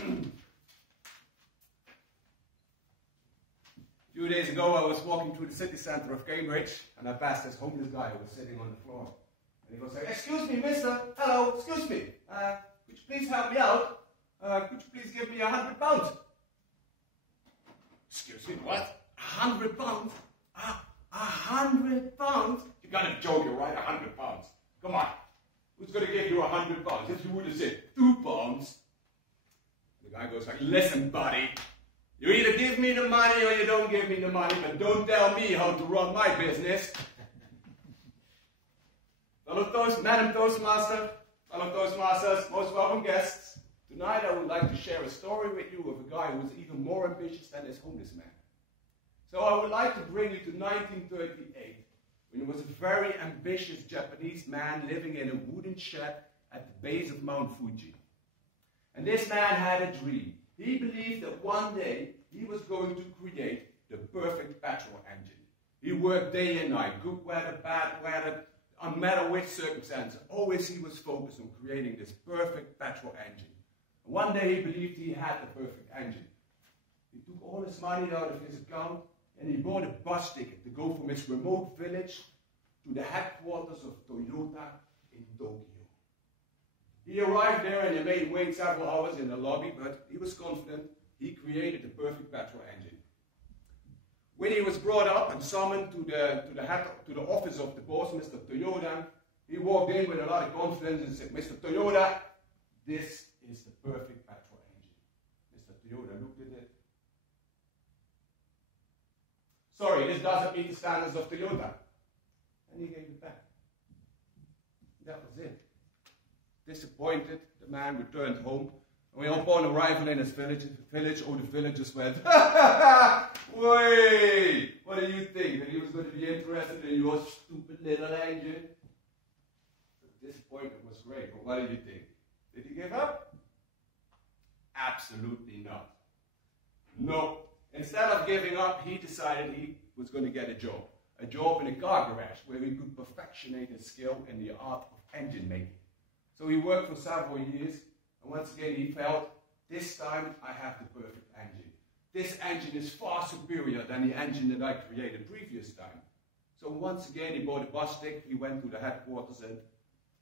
A few days ago, I was walking through the city centre of Cambridge, and I passed this homeless guy who was sitting on the floor. And he was like, "Excuse me, mister, hello, excuse me, could you please help me out? Could you please give me £100? Excuse me, what? £100? £100? You gotta be joking, right? £100. Come on. Who's gonna give you £100? If you would have said £2, the guy goes like, "Listen, buddy. You either give me the money or you don't give me the money, but don't tell me how to run my business." Madam Toastmaster, fellow Toastmasters, most welcome guests. Tonight I would like to share a story with you of a guy who was even more ambitious than this homeless man. So I would like to bring you to 1938, when there was a very ambitious Japanese man living in a wooden shed at the base of Mount Fuji. And this man had a dream. He believed that one day he was going to create the perfect petrol engine. He worked day and night, good weather, bad weather, no matter which circumstance. Always he was focused on creating this perfect petrol engine. And one day he believed he had the perfect engine. He took all his money out of his account and he bought a bus ticket to go from his remote village to the headquarters of Toyota in Tokyo. He arrived there and he made him wait several hours in the lobby, but he was confident he created the perfect petrol engine. When he was brought up and summoned to the office of the boss, Mr. Toyota, he walked in with a lot of confidence and said, "Mr. Toyota, this is the perfect petrol engine." Mr. Toyota looked at it. "Sorry, this doesn't meet the standards of Toyota." And he gave it back. That was it. Disappointed, the man returned home. And upon arrival in his village, all the villagers went, "Wait, what do you think? That he was going to be interested in your stupid little engine?" The disappointment was great, but what do you think? Did he give up? Absolutely not. No. Instead of giving up, he decided he was going to get a job in a car garage where he could perfectionate his skill in the art of engine making. So he worked for several years, and once again he felt, this time I have the perfect engine. This engine is far superior than the engine that I created previous time. So once again he bought a bus ticket, he went to the headquarters, and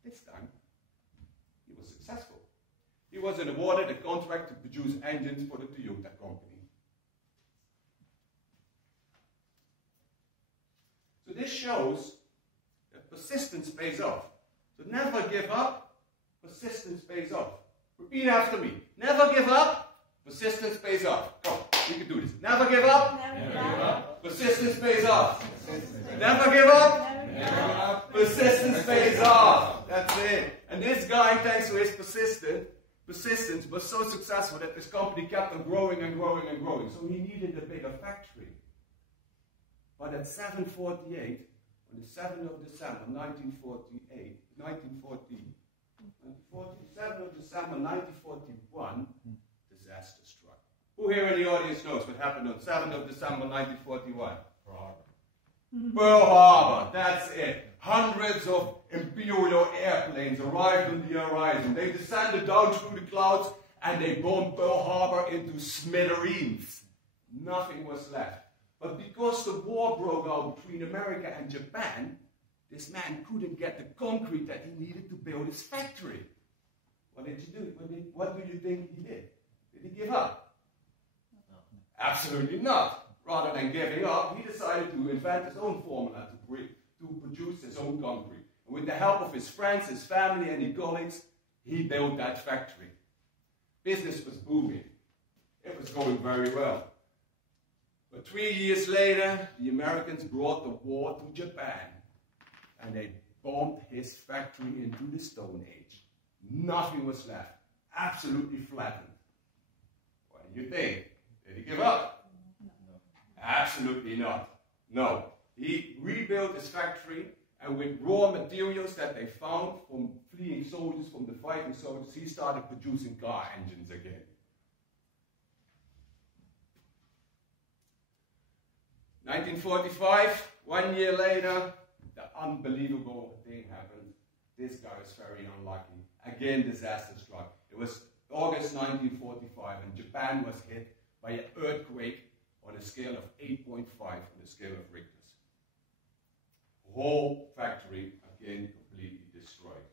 this time he was successful. He was awarded a contract to produce engines for the Toyota company. So this shows that persistence pays off. So never give up. Persistence pays off. Repeat after me. Never give up. Persistence pays off. Come, we can do this. Never give up. Never give up. Persistence pays off. Never give up. Never give up. Persistence pays off. That's it. And this guy, thanks to his persistence, was so successful that this company kept on growing and growing and growing. So he needed a bigger factory. But at 7:48, on the 7th of December, 7th of December 1941, disaster struck. Who here in the audience knows what happened on 7th of December 1941? Pearl Harbor, that's it. Hundreds of Imperial airplanes arrived on the horizon. They descended down through the clouds and they bombed Pearl Harbor into smithereens. Nothing was left. But because the war broke out between America and Japan, this man couldn't get the concrete that he needed to build his factory. What did he do? What do you think he did? Did he give up? No. Absolutely not. Rather than giving up, he decided to invent his own formula to produce his own concrete. And with the help of his friends, his family, and his colleagues, he built that factory. Business was booming. It was going very well. But 3 years later, the Americans brought the war to Japan. And they bombed his factory into the Stone Age. Nothing was left. Absolutely flattened. What do you think? Did he give up? No. Absolutely not. No. He rebuilt his factory, and with raw materials that they found from fleeing soldiers, from the fighting soldiers, he started producing car engines again. 1945, 1 year later, the unbelievable thing happened. This guy was very unlucky. Again, disaster struck. It was August 1945, and Japan was hit by an earthquake on a scale of 8.5 on the scale of Richter's. The whole factory, again, completely destroyed.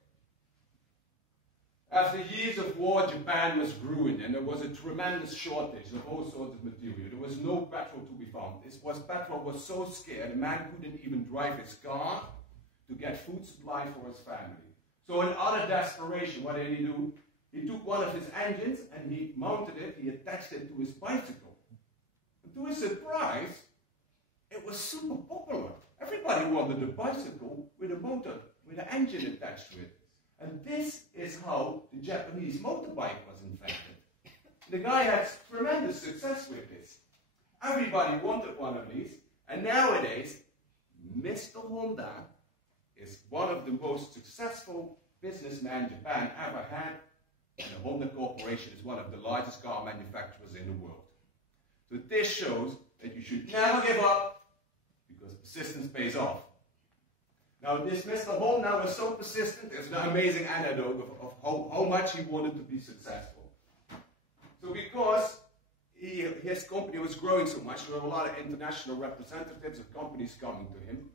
After years of war, Japan was ruined, and there was a tremendous shortage of all sorts of material. There was no petrol to be found. Petrol was so scarce, the man couldn't even drive his car to get food supply for his family. So in utter desperation, what did he do? He took one of his engines and he mounted it, he attached it to his bicycle. And to his surprise, it was super popular. Everybody wanted a bicycle with a motor, with an engine attached to it. And this is how the Japanese motorbike was invented. The guy had tremendous success with this. Everybody wanted one of these, and nowadays, Mr. Honda is one of the most successful businessmen Japan ever had, and the Honda Corporation is one of the largest car manufacturers in the world. So this shows that you should never give up, because persistence pays off. Now this Mr. Honda was so persistent, there's an amazing anecdote of how much he wanted to be successful. So because his company was growing so much, there were a lot of international representatives of companies coming to him.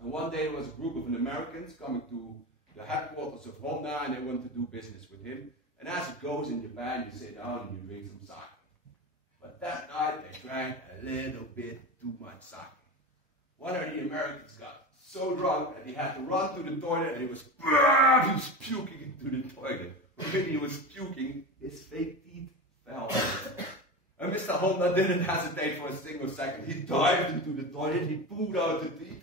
And one day there was a group of Americans coming to the headquarters of Honda, and they wanted to do business with him. And as it goes in Japan, you sit down and you drink some sake. But that night they drank a little bit too much sake. One of the Americans got so drunk that he had to run to the toilet, and he was puking into the toilet. When he was puking, his fake teeth fell out. And Mr. Honda didn't hesitate for a single second. He dived into the toilet, he pulled out the teeth,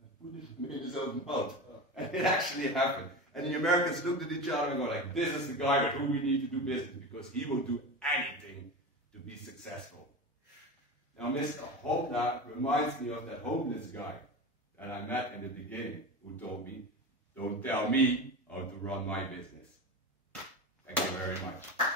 and put it in his own mouth. And it actually happened. And the Americans looked at each other and go like, this is the guy with whom we need to do business, because he will do anything to be successful. Now Mr. Honda reminds me of that homeless guy that I met in the beginning, who told me, don't tell me how to run my business. Thank you very much.